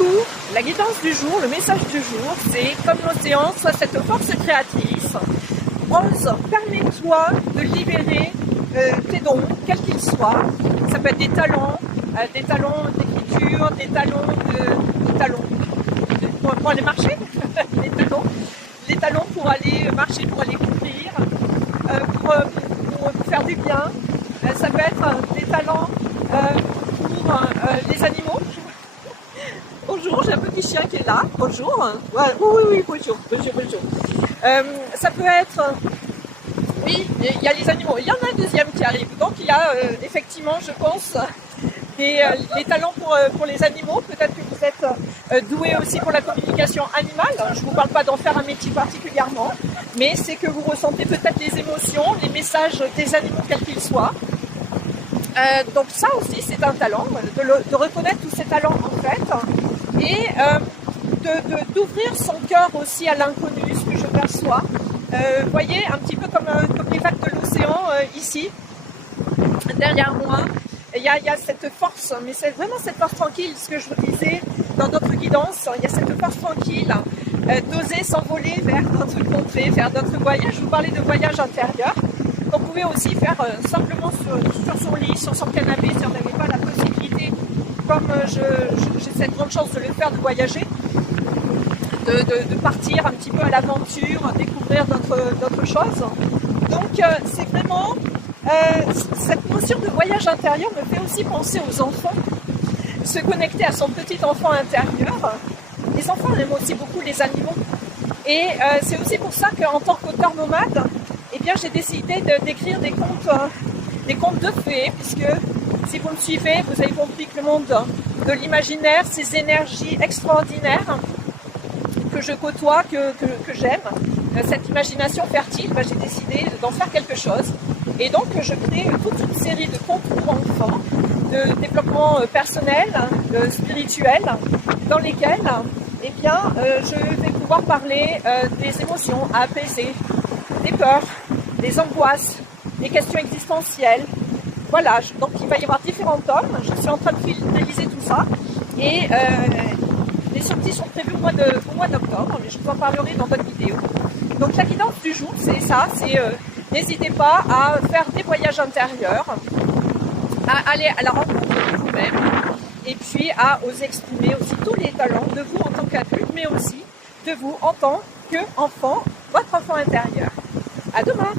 coup, la guidance du jour, le message du jour, c'est comme l'océan, soit cette force créatrice, ose, permets-toi de libérer tes dons, quels qu'ils soient. Ça peut être des talents d'écriture, des talents pour aller marcher, les talents pour aller marcher, pour aller courir, pour faire du bien. Ça peut être des talents pour les animaux. Bonjour, j'ai un petit chien qui est là. Bonjour. Ouais, oui, bonjour. Ça peut être... Oui, il y a les animaux. Il y en a un deuxième qui arrive. Donc il y a effectivement, je pense, les talents pour les animaux. Peut-être que vous êtes doué aussi pour la communication animale. Je ne vous parle pas d'en faire un métier particulièrement, mais c'est que vous ressentez peut-être les émotions, les messages des animaux, quels qu'ils soient. Donc ça aussi, c'est un talent, de reconnaître tous ces talents en fait, et d'ouvrir son cœur aussi à l'inconnu, ce que je perçois. Vous voyez, un petit peu comme les vagues de l'océan ici, derrière moi, il y a cette force, mais c'est vraiment cette force tranquille, ce que je vous disais dans d'autres guidances, il y a cette force tranquille d'oser s'envoler vers d'autres contrées, vers d'autres voyages. Je vous parlais de voyage intérieur. Vous pouvez aussi faire simplement sur son lit, sur son canapé, si on n'avait pas la possibilité, comme j'ai cette grande chance de le faire, de voyager, de partir un petit peu à l'aventure, découvrir d'autres choses. Donc c'est vraiment, cette notion de voyage intérieur me fait aussi penser aux enfants, se connecter à son petit enfant intérieur. Les enfants aiment aussi beaucoup les animaux. Et c'est aussi pour ça qu'en tant qu'auteur nomade, eh bien, j'ai décidé d'écrire des contes de fées, puisque si vous me suivez, vous avez compris que le monde de l'imaginaire, ces énergies extraordinaires que je côtoie, que j'aime, cette imagination fertile, j'ai décidé d'en faire quelque chose. Et donc, je crée toute une série de contes pour enfants, de développement personnel, spirituel, dans lesquels eh bien, je vais pouvoir parler des émotions à apaiser, des peurs, des angoisses, des questions existentielles. Voilà, donc il va y avoir différents tomes. Je suis en train de finaliser tout ça. Et les sorties sont prévues au mois d'octobre, mais je vous en parlerai dans d'autres vidéos. Donc la guidance du jour, c'est ça, c'est n'hésitez pas à faire des voyages intérieurs, à aller à la rencontre de vous-même, et puis à oser exprimer aussi tous les talents de vous en tant qu'adulte, mais aussi de vous en tant qu'enfant, votre enfant intérieur. À demain!